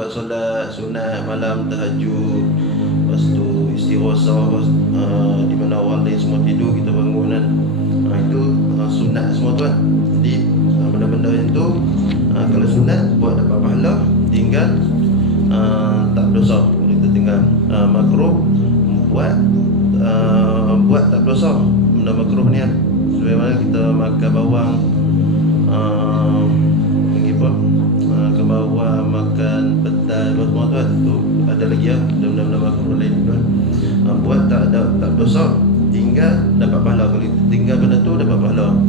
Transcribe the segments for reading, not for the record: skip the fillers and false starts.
buat solat sunat malam, tahajud, lepas tu istighathah, di mana orang lain semua tidur kita bangun kan. Itu sunat semua tu kan. Jadi benda-benda yang tu kalau sunat buat dapat pahala, tinggal tak berdosa. Kalau kita tinggal makruh buat tak berdosa. Benda makruh ni kan, sebagaimana kita makan bawang, ke bawah, makan petai, semua tu kan, tu ada lagi benda-benda makruh lain tu kan. Buat tak berdosa, tinggal dapat pahala. Kalau kita tinggal benda tu dapat pahala.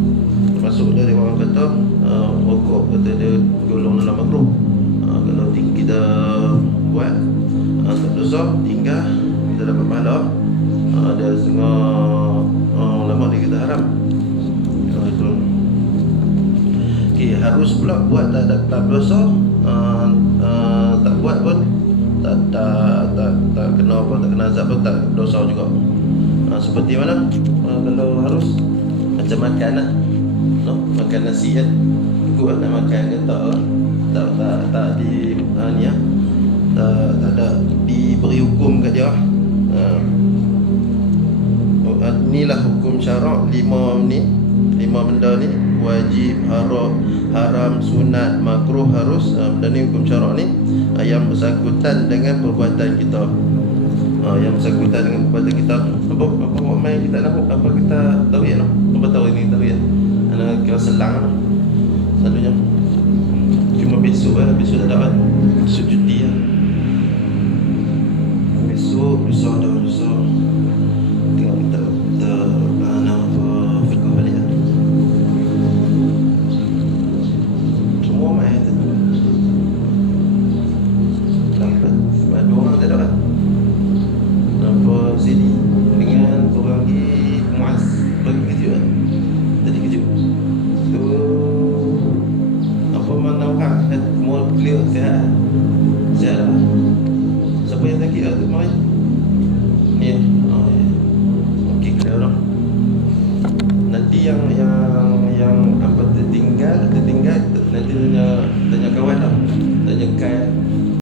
Termasuk dari orang kata rokok, kata dia golong dalam makruh. Kalau kita buat tak berdosa, tinggal kita dapat pahala. Ada setengah ulama dia kata haram. Itu harus pula buat tak berdosa, tak buat pun tak kena apa, tak kena azab pun, tak dosa juga. Seperti mana kalau harus macam makan lah, no? Makan nasi kan, ikut nak makan ke tak di ni tak ada diberi hukum kat dia. Inilah hukum syarak, 5 benda ni wajib, haram, sunat, makruh, harus. Benda ni hukum syarak ni yang bersangkutan dengan perbuatan kita. Yang bersangkutan dengan perbuatan kita. Apa main kita nak apa kita tahu ya, apa tahu ini tahu ya. Ana kira selang selalunya. Cuma besok tak dapat. Besok cuti lah. Besok ada besok. Tengok kita nak apa fikir balik lah. Semua main tu. Lambat. Sebab 2 orang tak ada kan. Nampak sini dengan orang di Muaz pergi kerja kan. Tadi kerja tu apa mana orang semua clear, sihat lah. Siapa yang sakit lah tu kemarin ni? Okey, clear lah. Nanti yang apa tertinggal nanti tanya kawan lah, tanya Kai